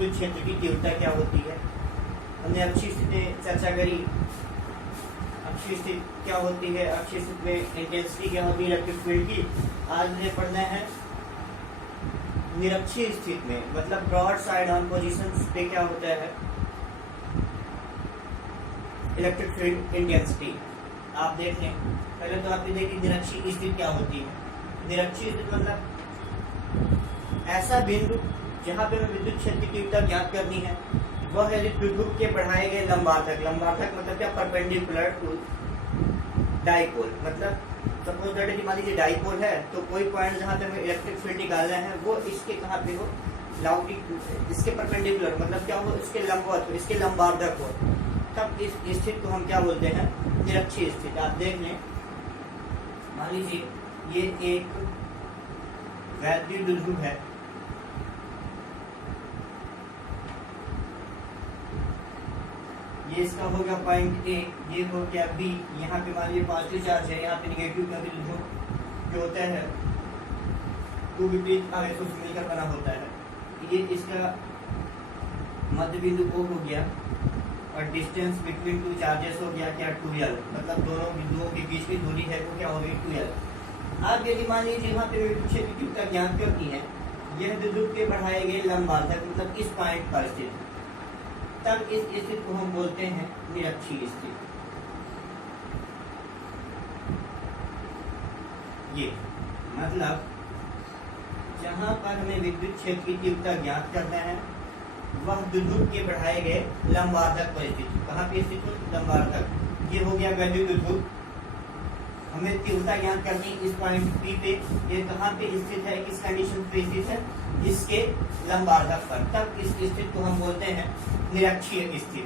विद्युत क्षेत्र की तीव्रता क्या होती है। हमने अक्षीय स्थिति में चर्चा करी, अक्षीय स्थिति क्या होती है, अक्षीय स्थिति में इंटेंसिटी क्या होती है इलेक्ट्रिक फील्ड की। आज हमें पढ़ना है निरक्षीय स्थिति में, मतलब ब्रॉड साइड ऑन पोजीशंस पे क्या होता है इलेक्ट्रिक फील्ड इंटेंसिटी। आप देख लें, पहले तो आपने देखी निरक्षीय स्थिति क्या होती है। निरक्षीय स्थिति मतलब ऐसा बिंदु जहां पे हमें विद्युत क्षेत्र की तीव्रता ज्ञात करनी है, वह है द्विध्रुव के बढ़ाए गए लंबार्धक। लंबार्धक मतलब क्या, परपेंडिकुलर टू डाइपोल। मतलब सपोज दैट मान लीजिए डाइपोल है, तो कोई पॉइंट जहां पे हमें इलेक्ट्रिक फील्ड निकालना है वो इसके कहाँ पे हो, इसके परपेंडिकुलर, मतलब क्या हो, इसके लंबवत हो, इसके लंबार्धक हो, तब इस स्थिति को हम क्या बोलते हैं, निरक्षीय स्थिति। आप देख लें, मान लीजिए ये एक वैद्युत द्विध्रुव है, ये इसका हो गया पॉइंट ए, ये हो गया बी। यहाँ पे मान लीजिए पॉजिटिव चार्ज है, यहाँ पे निगेटिव क्योंकि द्विध्रुव जो होता है दो विपरीत आवेशों से मिलकर बना होता है। ये इसका मध्य बिंदु O हो गया और डिस्टेंस बिटवीन टू चार्जेस हो गया क्या, 2l। मतलब दोनों बिंदुओं के बीच की दूरी है वो क्या हो गई, 2l। अब यदि मान लीजिए यहाँ पे विद्युत क्षेत्र की तीव्रता ज्ञात करनी है, यह द्विध्रुव के बढ़ाए गए लंबार्धक मतलब इस पॉइंट पर स्थित, तब इस स्थिति को हम बोलते हैं निरक्षीय स्थिति। ये मतलब जहां पर हमें विद्युत क्षेत्र की तीव्रता ज्ञात करना है, वह द्विध्रुव के बढ़ाए गए लंबार्धक पर स्थित। कहाँ पे स्थित हो, लंबार्धक। ये हो गया वैद्युत द्विध्रुव, हमें तीव्रता ज्ञात करनी इस पॉइंट P पे। ये कहाँ पे स्थित है, किस कंडीशन पे स्थित है, इसके लंबार्धक पर, तब इस स्थिति को हम बोलते हैं निरक्षीय स्थिति।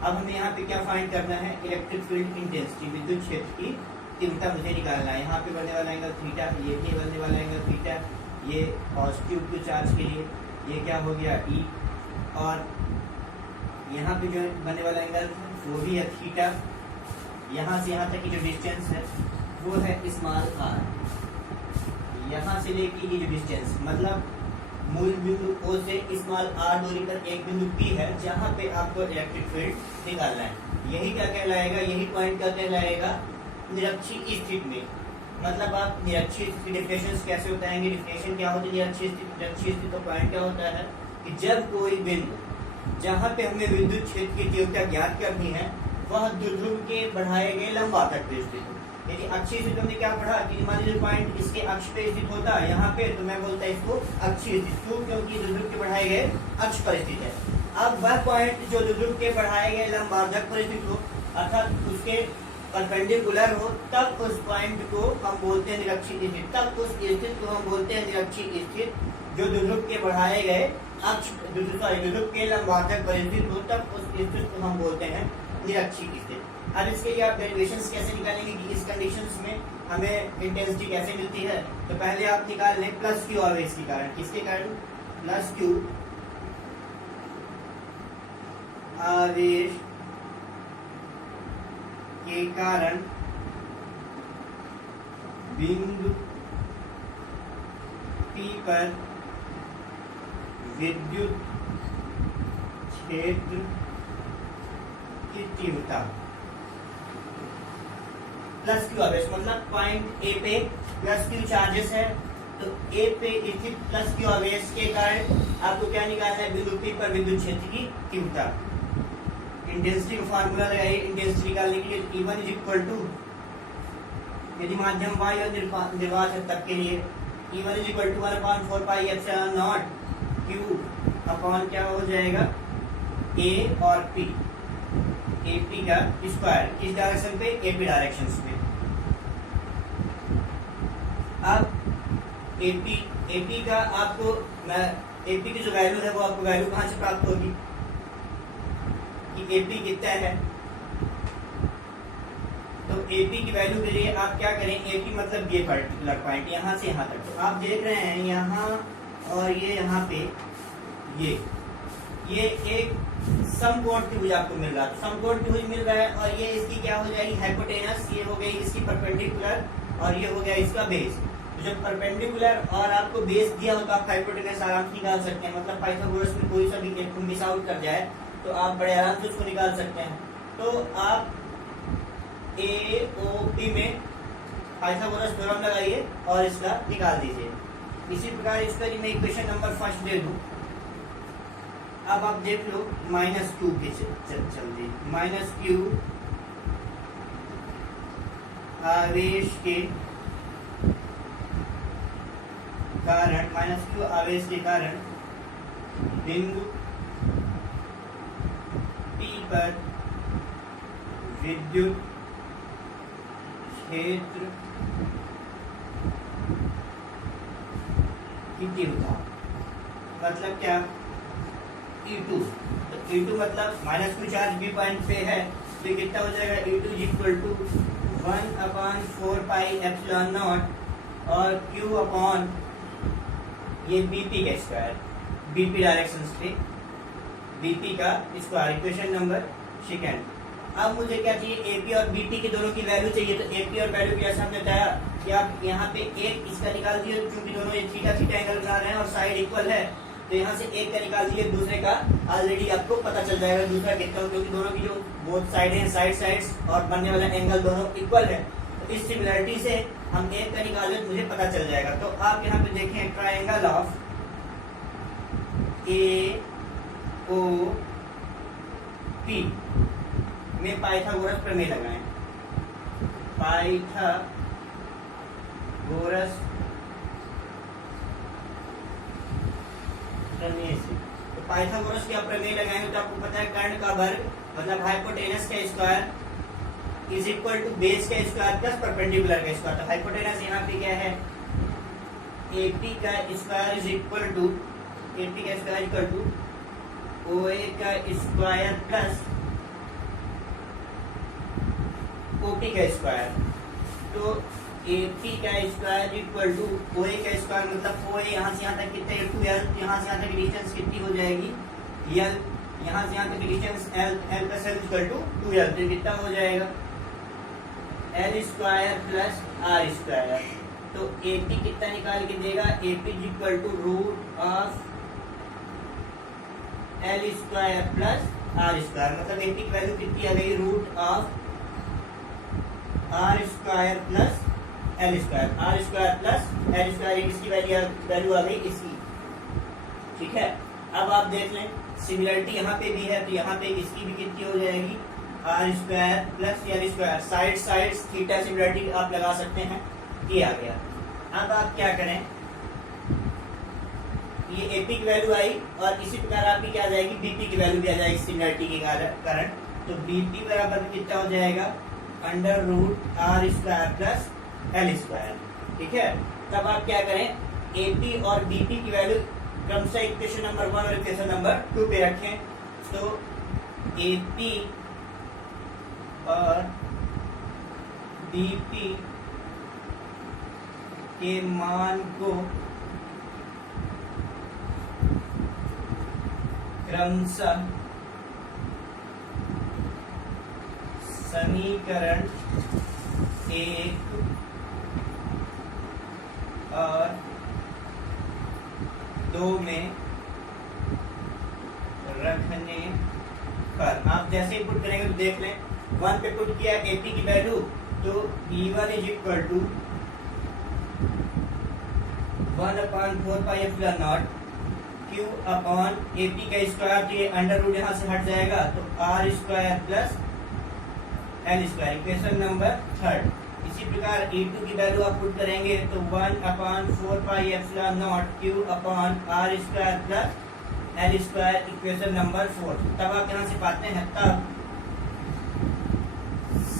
अब हमें यहाँ पे क्या फाइंड करना है, इलेक्ट्रिक फील्ड इंटेंसिटी, विद्युत क्षेत्र की तीव्रता मुझे निकालना है। यहाँ पे बनने वाला एंगल थीटा, ये बनने वाला एंगल थीटा, ये पॉजिटिव टू चार्ज के लिए ये क्या हो गया E, और यहाँ पे जो बनने वाला एंगल वो भी है थीटा। यहाँ से यहाँ तक की जो डिस्टेंस है वो है स्मॉल r। यहाँ से लेके ये जो डिस्टेंस मतलब मूल बिंदु O से स्मॉल r दूरी पर एक बिंदु P है, जहाँ पे आपको इलेक्ट्रिक फील्ड निकालना है। यही क्या कहलाएगा, यही पॉइंट क्या कहलाएगा, निरक्षीय स्थिति में। मतलब आप निरक्षीय स्थिति डेफिनेशन कैसे बताएंगे, डेफिनेशन क्या होती है निरक्षीय स्थिति। निरक्षीय स्थिति का पॉइंट क्या होता है कि जब कोई बिंदु जहाँ पे हमें विद्युत क्षेत्र की तीव्रता ज्ञात करनी है, वह द्विध्रुव के बढ़ाए गए लंबार्धक पे स्थित हो। यदि अक्षीय स्थिति हमने क्या पढ़ा कि मान लीजिए पॉइंट इसके अक्ष पे स्थित होता है यहाँ पे, तो मैं बोलता है इसको अक्षीय स्थिति, क्यों, क्योंकि द्विध्रुव के बढ़ाए गए अक्ष पर स्थित है। अब वह पॉइंट जो द्विध्रुव के बढ़ाए गए लंबार्धक पर स्थित हो, अर्थात उसके परपेंडिकुलर हो, तब उस पॉइंट को हम बोलते हैं निरक्षीय स्थिति। तब उस स्थिति को हम बोलते हैं निरक्षीय स्थिति, जो द्विध्रुव के बढ़ाए गए अक्ष द्विध्रुव के लंबार्धक पर स्थित हो, तब उस स्थिति को हम बोलते हैं निरक्षीय स्थिति। अब इसके लिए आप डेरिवेशंस कैसे निकालेंगे कि इस कंडीशंस में हमें इंटेंसिटी कैसे मिलती है। तो पहले आप निकाल लें प्लस क्यू आवेश के कारण। किसके कारण, प्लस क्यू आवेश के कारण बिंदु P पर विद्युत क्षेत्र की तीव्रता। प्लस क्यू आवेश मतलब पॉइंट ए पे प्लस क्यू चार्जेस है, तो ए पे स्थित प्लस क्यू आवेश के कारण आपको क्या निकालना है, बिंदु P पर विद्युत क्षेत्र की तीव्रता। इंटेंसिटी का फार्मूला लगाइए इंटेंसिटी निकालने के लिए। E1 इज इक्वल टू, यदि माध्यम y और निर्वात है तब के लिए, E1 is equal to 1/4 pi epsilon not Q upon क्या हो जाएगा, A और P, AP का स्क्वायर, किस डायरेक्शन पे, AP डायरेक्शन में। अब AP का आपको AP की जो वैल्यू है वो आपको वैल्यू कहाँ से प्राप्त होगी कि AP कितना है। तो AP की वैल्यू के लिए आप क्या करें, AP मतलब ये पर्टिकुलर पॉइंट यहाँ से यहाँ तक, तो आप देख रहे हैं यहाँ और ये यहाँ पे ये एक समकोण त्रिभुज आपको मिल रहा है, समकोण त्रिभुज मिल रहा है, और ये इसकी क्या हो जाएगी, हाइपोटेनस, ये हो गई इसकी परपेंडिकुलर, और ये हो गया इसका बेस। जब परपेंडिकुलर और आपको बेस दिया हो तो आप हाइपोटेनस आराम से निकाल सकते हैं, मतलब पाइथागोरस में कोई सा भी एक मिस आउट कर जाए तो आप बड़े आराम से उसको निकाल सकते हैं। तो आप AOP में पाइथागोरस थ्योरम लगाइए और इसका निकाल दीजिए। इसी प्रकार इसका मैं इक्वेशन नंबर फर्स्ट दे दूं। अब आप देख लो -q के चलते -q आवेश के कारण बिंदु P पर विद्युत क्षेत्र की तीव्रता, मतलब क्या E2, तो E2 मतलब -q चार्ज B पॉइंट पे है तो ये कितना हो जाएगा E2 = 1/4πε0 और Q अपॉन ये BP का स्क्वायर, BP डायरेक्शन पे BP का स्क्वायर, इक्वेशन नंबर सेकंड। अब मुझे क्या चाहिए, AP और BP के दोनों की वैल्यू चाहिए। तो AP और वैल्यू जैसा हमने बताया कि आप यहाँ पे एक इसका निकाल दिए, क्योंकि दोनों ये थीटा थीटा एंगल बना रहे हैं और साइड इक्वल है, तो यहाँ से एक का निकाल दिए, दूसरे का ऑलरेडी आपको पता चल जाएगा दूसरा कितना, क्योंकि दोनों की जो बोथ साइड हैं साइड्स और बनने वाला एंगल दोनों इक्वल है। तो इस सिमिलरिटी से हम एक का निकाले मुझे पता चल जाएगा। तो आप यहाँ पे देखें ट्राइंगल ऑफ AOP में पाइथागोरस प्रमेय लगाएं। पाइथागोरस प्रमेय से, तो पाइथागोरस के आप प्रमेय लगाएंगे तो आपको पता है कर्ण का वर्ग मतलब हाइपोटेनस का square is equal to base का स्क्वायर प्लस परपेंडिकुलर का स्क्वायर। तो हाइपोटेनस यहाँ पे क्या है, AP का square is equal to OA का स्क्वायर प्लस OP का स्क्वायर। तो AP का स्क्वायर इक्वल टू OA का स्क्वायर, मतलब OA यहाँ से यहाँ तक कितने 2L, यहाँ से यहाँ तक डिस्टेंस कितनी हो जाएगी L, यहाँ से यहाँ तक distance L plus L equal to 2L, तो कितना हो जाएगा L square plus R square. तो AP कितना निकाल के देगा, AP equal to √of L square plus R square, मतलब AP की वैल्यू कितनी आ गई √of R square plus L square, R square plus L square, इसकी वैल्यू आ गई इसकी। ठीक है, अब आप देख लें सिमिलरिटी यहाँ पे भी है, तो यहाँ पे इसकी भी कितनी हो जाएगी R square plus L square, side theta similarity आप लगा सकते हैं, ये आ गया। अब आप क्या करें, ये AP की वैल्यू आई और इसी प्रकार आपकी क्या आ जाएगी BP की वैल्यू भी आ जाएगी सिमिलरिटी के कारण। तो BP बराबर कितना हो जाएगा √R square plus L square. ठीक है, तब आप क्या करें AP और BP की वैल्यू क्रमशः इक्वेशन नंबर 1 और इक्वेशन नंबर 2 पे रखें। तो AP और BP के मान को क्रमशः समीकरण 1 और 2 में रखने पर आप जैसे ही पुट करेंगे तो देख लें 1 पे पुट किया AP की वैल्यू, तो E1 is equal to 1/4πε0 Q upon AP का स्क्वायर, तो ये अंडर रूट यहाँ से हट जाएगा, तो R square plus L square, equation number 3। इसी प्रकार E2 की वैल्यू आप पुट करेंगे तो 1/4πε0 Q upon R square plus L square, equation number 4। तब आप यहाँ से पाते हैं, तब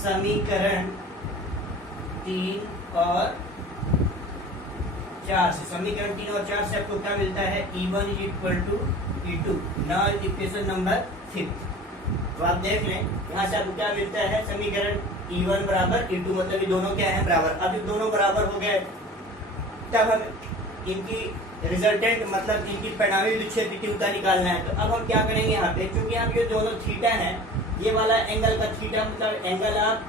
समीकरण 3 और 4 से, समीकरण 3 और 4 से आपको क्या मिलता है E1 is equal to E2। Now equation number 5, तो आप देख लें यहाँ से आपको क्या मिलता है समीकरण E1 बराबर E2, मतलब ये दोनों क्या है बराबर। अब ये दोनों बराबर हो गए, तब हम इनकी रिजल्टेंट मतलब इनकी परिणामी विद्युत क्षेत्र की तीव्रता निकालना है। तो अब हम क्या करेंगे यहाँ पे, क्योंकि यहाँ ये दोनों थीटा है, ये वाला एंगल का थीटा मतलब एंगल आप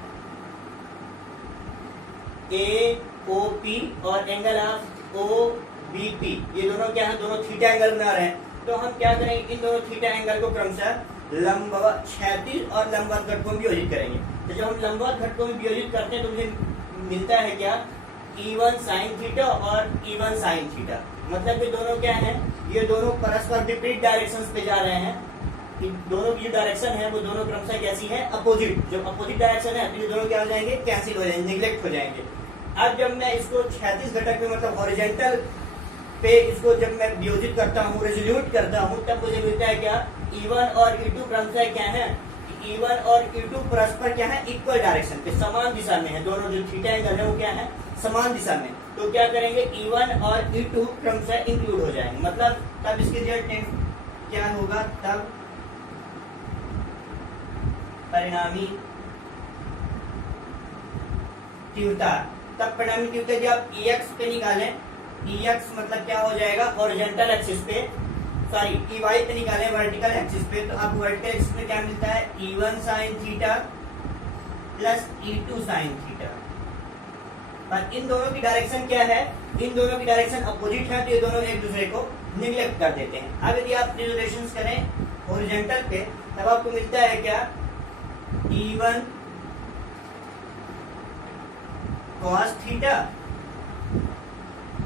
AOP और एंगल ऑफ OBP, ये दोनों क्या है, दोनों थीटा एंगल बना रहे हैं। तो हम क्या करेंगे, इन दोनों थीटा एंगल को क्रमशः लंबवत क्षैतिज और लंबवत घटकों में वियोजित करेंगे। तो जब हम लंबवत घटकों में वियोजित करते हैं तो मुझे मिलता है क्या, E1 sin थीटा और E1 sin थीटा। मतलब ये दोनों क्या है, ये दोनों परस्पर विपरीत डायरेक्शंस पे जा रहे हैं। दोनों की जो डायरेक्शन है वो दोनों क्रमशः कैसी है, अपोजिट। जब अपोजिट डायरेक्शन है तो ये दोनों क्या हो जाएंगे, कैंसिल हो जाएंगे, निगलेक्ट हो जाएंगे। अब जब मैं इसको क्षैतिज घटक में मतलब हॉरिजॉन्टल पे इसको जब मैं वियोजित करता हूँ, रेजोल्यूट करता हूँ, तब मुझे मिलता है क्या, E1 और E2 क्रमशः क्या है, E1 और E2 परस्पर क्या है, इक्वल डायरेक्शन पे, समान दिशा में है। दोनों जो थीटा एंगल है वो क्या है, समान दिशा में। तो क्या करेंगे, E1 और E2 क्रमशः इंक्लूड हो जाएंगे। मतलब तब इसके रिजल्टेंट क्या होगा, तब परिणामी तीव्रता, तब परिणामी तीव्रता जब आप EX पे निकालें, EX मतलब क्या हो जाएगा, हॉरिजॉन्टल एक्सिस पे, सॉरी EY पे निकालें वर्टिकल एक्सिस पे, तो आपको वर्टिकल एक्सिस पे क्या मिलता है, E1 sin theta plus E2 sin theta. पर इन दोनों की डायरेक्शन क्या है, इन दोनों की डायरेक्शन अपोजिट है, तो ये दोनों एक दूसरे को निगलेक्ट कर देते हैं। अब यदि आप रिजोल्यूशंस करें हॉरिजॉन्टल पे, तब आपको मिलता है क्या, E1 cos theta,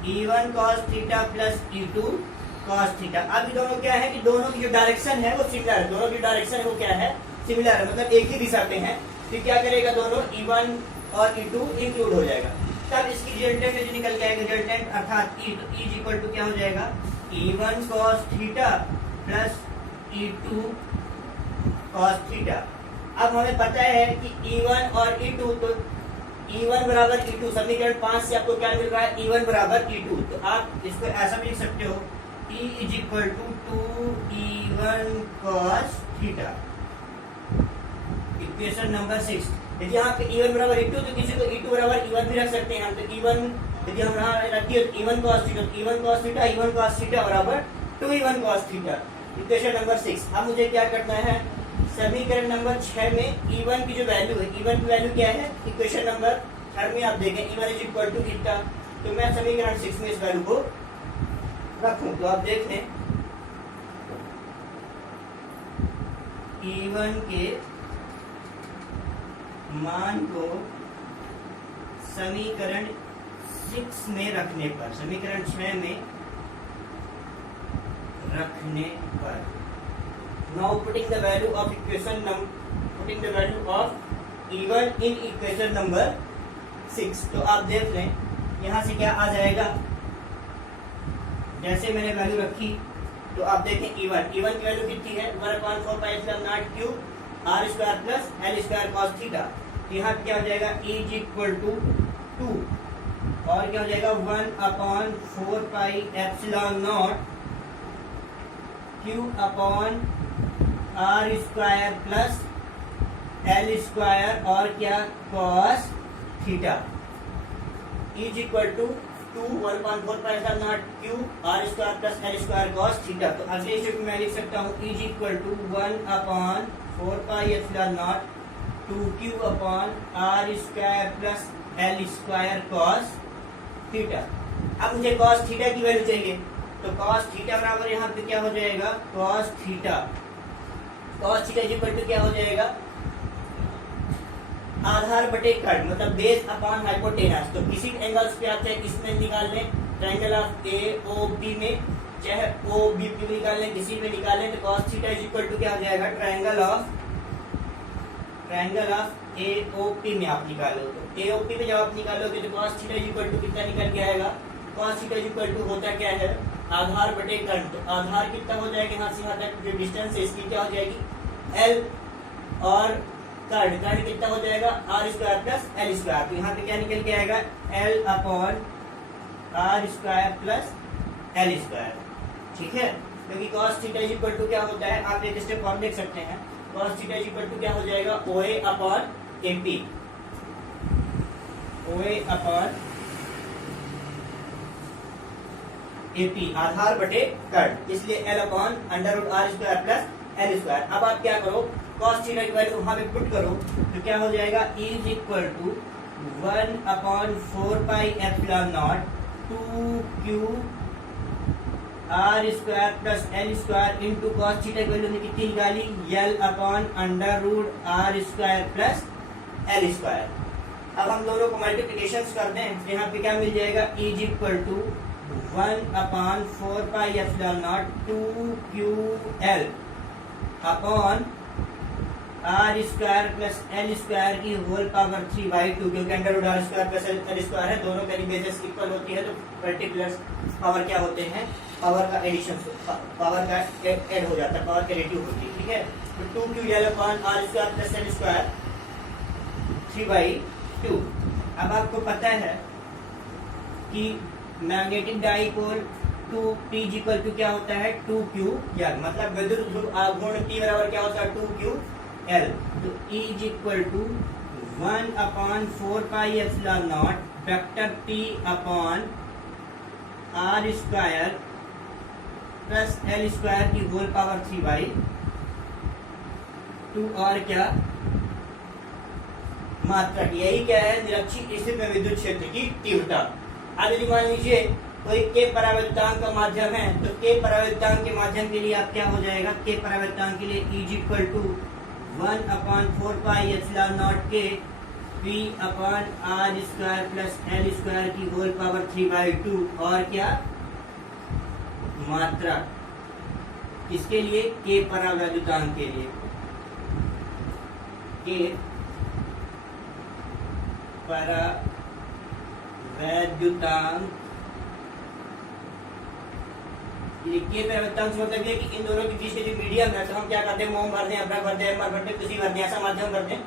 E1 cos theta plus E2 cos theta. अब ये दोनों क्या है कि दोनों की जो डायरेक्शन है वो सिमिलर है, दोनों की डायरेक्शन है वो क्या है, सिमिलर है, मतलब एक ही दिशा पे है। तो क्या करेगा, दोनों E1 और E2 इंक्लूड हो जाएगा। तब इसकी रिजल्टेंट जो निकल के आएगा, रिजल्टेंट अर्थात E इज इक्वल टू क्या हो जाएगा, E1 cos theta plus E2 cos theta. अब हमें पता है कि E1 और E2, तो E1 बराबर E2, समीकरण 5 से आपको क्या मिल रहा है, E1 बराबर E2। तो आप इसको ऐसा भी लिख सकते हो, E is equal to 2E1 cos theta. Equation number 6। यदि यहाँ पे E1 बराबर E2, तो किसी को E2 बराबर E1 भी रख सकते हैं हम। तो E1 यदि हम यहाँ रखिए E1 cos थीटा, तो E1 cos theta, E1 cos theta बराबर 2E1 cos theta. Equation number 6। अब मुझे क्या करना है, समीकरण नंबर 6 में E1 की जो वैल्यू है, E1 की वैल्यू क्या है, इक्वेशन नंबर 3 में आप देखें E1 is equal to theta. तो मैं समीकरण 6 में इस वैल्यू को रखूं, तो आप देख लें E1 के मान को समीकरण 6 में रखने पर, समीकरण 6 में रखने पर, now putting the value of putting the value of E1 in equation number 6। तो आप देख लें यहाँ से क्या आ जाएगा, जैसे मैंने वैल्यू रखी तो आप देखें E1 की वैल्यू कितनी है, 1/4π0 R square plus L square cos theta. यहाँ क्या हो जाएगा, E इज इक्वल टू 2 और क्या हो जाएगा 1/4π0 Q upon R square plus L square और क्या cos theta. Is equal to 1/4π0 Q R square plus L square cos theta. तो अगले स्टेप में मैं लिख सकता हूँ is equal to 1/4π0 2Q upon R square plus L square cos theta. अब मुझे cos थीटा की वैल्यू चाहिए, तो cos थीटा बराबर यहाँ पे क्या हो जाएगा, cos थीटा इक्वल टू क्या हो जाएगा, आधार बटे कर्ण, मतलब बेस अपॉन हाइपोटेनस। तो किसी एंगल्स पे आप चाहे इसमें निकाल लें, ट्रायंगल ऑफ AOB में, चाहे OBP में निकाल लें, किसी में निकाल लें, तो cos थीटा इक्वल टू क्या हो जाएगा, ट्रायंगल ऑफ AOP में आप निकालो। तो AOP में जब आप निकालोगे तो cos थीटा इक्वल टू कितना निकल के आएगा, cos थीटा इक्वल टू होता क्या है, आधार बटे कर्ण। तो आधार कितना हो जाएगा, यहाँ से यहाँ तक जो डिस्टेंस है इसकी क्या हो जाएगी, L, और कर्ण कितना हो जाएगा, R square plus L square. तो यहाँ पे क्या निकल के आएगा, L upon R square plus L square. ठीक है, क्योंकि cos थीटा इक्वल टू क्या होता है, आप एक स्टेप और देख सकते हैं, cos थीटा इक्वल टू क्या हो जाएगा, OA upon AP, OA upon AP, आधार बटे कर्ण, इसलिए L upon under root R square plus L square. अब आप क्या करो, cos थीटा की वैल्यू वहां पे पुट करो, तो क्या हो जाएगा, E is equal to 1/4πε0 2q r² plus l² into cos theta की वैल्यू हमने कितनी निकाली, l/√r² प्लस l²। अब हम दोनों को मल्टीप्लिकेशन करते हैं, यहाँ पे क्या मिल जाएगा, is equal to 1/4πε0 2ql upon r² plus l² की होल पावर 3/2, क्योंकि अंडर√r² प्लस l² है, दोनों की बेसिस इक्वल होती है तो पर्टिकुलर पावर क्या होते हैं, पावर का एडिशन, पावर का ऐड हो जाता है, पावर एडिटिव होती है, ठीक है। तो 2ql upon r² plus l² 3/2। अब आपको पता है कि magnetic dipole 2p equal to क्या होता है, 2ql, मतलब विद्युत ध्रुव आघूर्ण P बराबर क्या होता है, 2ql। तो E is equal to 1/4πε0 vector P upon r² plus l² की होल पावर 3/2 और क्या, मात्रा की। यही क्या है, निरक्षीय स्थिति में विद्युत क्षेत्र की तीव्रता। अब यदि मान लीजिए कोई के परावैद्युतांक का माध्यम है, तो के परावैद्युतांक के माध्यम के लिए आप क्या हो जाएगा, के परावैद्युतांक के लिए इज इक्वल टू 1/4πε0 के P upon r² plus l² की होल पावर 3/2 और क्या, मात्रा। किसके लिए, के परावैद्युतांक के लिए, के परावैद्युतांक के परावैद्युतांक से मतलब ये कि इन दोनों के बीच के जो मीडियम है, तो हम क्या करते हैं, मोम भरते हैं, अभ्रक भरते हैं, मर भरते हैं, किसी भरते हैं, ऐसा माध्यम करते हैं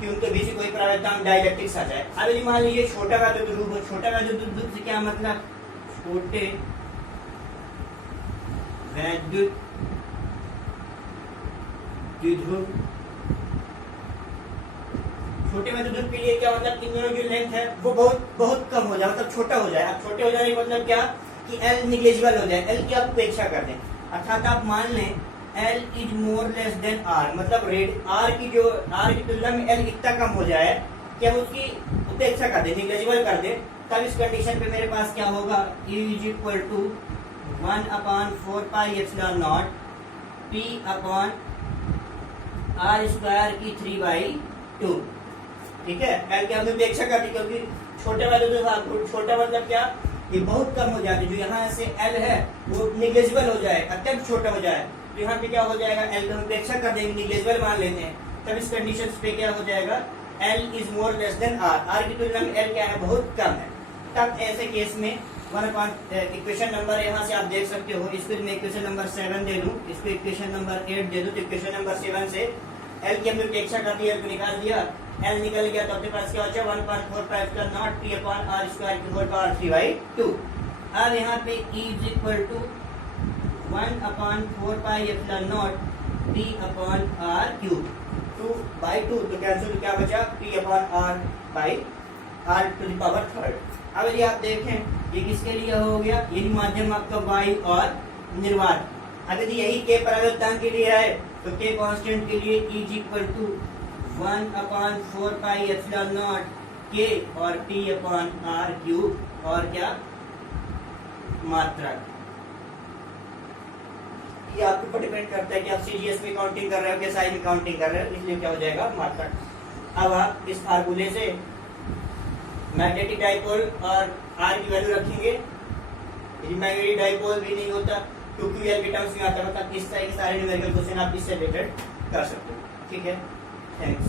कि उनके बीच कोई परावैद्युतांक डाइलेक्ट्रिक्स आ जाए। अब यदि मान लीजिए छोटा वैद्युत ध्रुव हो, छोटा वैद्युत ध्रुव से क्या मतलब, छोटे वैद्युत द्विध्रुव, छोटे वैद्युत ध्रुव के लिए क्या मतलब, इन दोनों की लेंथ है वो बहुत कम हो जाए, मतलब छोटा हो जाए। अब छोटे हो जाने का मतलब क्या कि L निग्लेजिबल हो जाए, L की आप उपेक्षा कर दें, अर्थात आप मान लें L is more less than R, मतलब R की तुलना में L इतना कम हो जाए कि हम उसकी उपेक्षा कर दें, निग्लेजिबल कर दें। तब इस कंडीशन पे मेरे पास क्या होगा, E is equal to 1/4πε0 P upon r² की 3/2, ठीक है। L की हमने उपेक्षा कर दी, क्योंकि छोटे वाले जो छोटा मतलब क्या, ये बहुत कम हो जाती है, जो यहाँ से L है वो निग्लेजिबल हो जाए, अत्यंत छोटा हो जाए, तो यहाँ पे क्या हो जाएगा, L की उपेक्षा कर देंगे, निग्लेजिबल मान लेते हैं। तब इस कंडीशन पे क्या हो जाएगा, L is more less than R, R की तुलना में L क्या है, बहुत कम है। तब ऐसे केस में इक्वेशन नंबर यहाँ से आप देख सकते हो, इसको मैं इक्वेशन नंबर 7 दे दूं, इसको इक्वेशन नंबर 8 दे दूं, तो इक्वेशन नंबर 7 से L की हमने उपेक्षा कर दी, L को निकाल दिया, L निकल गया, तो अपने पास क्या बचा, 1/4πε0 P अपॉन r² की होल पावर 3/2। अब यहाँ पे E is equal to 1/4πε0 P upon r³ 2/2, तो कैंसिल, तो क्या बचा, P अपॉन r⁻3। अब यदि आप देखें ये किसके लिए हो गया, यही माध्यम आपका वायु और निर्वात। अब यदि यही के परावैद्युतांक के लिए है, तो के कांस्टेंट के लिए E इज इक्वल टू 1/4πε0 के और P अपॉन r³ और क्या, मात्रा। ये आपके ऊपर डिपेंड करता है कि आप सीजीएस में काउंटिंग कर रहे हो, SI में काउंटिंग कर रहे हो, इसलिए क्या हो जाएगा, मात्रा। अब आप इस फार्मूले से मैग्नेटिक डाइपोल और R की वैल्यू रखेंगे। यदि मैग्नेटिक डाइपोल भी नहीं होता, क्योंकि L के टर्म्स में आता है, मतलब इस तरह के सारे न्यूमेरिकल क्वेश्चन आप इससे रिलेटेड कर सकते हो, ठीक है। थैंक्स।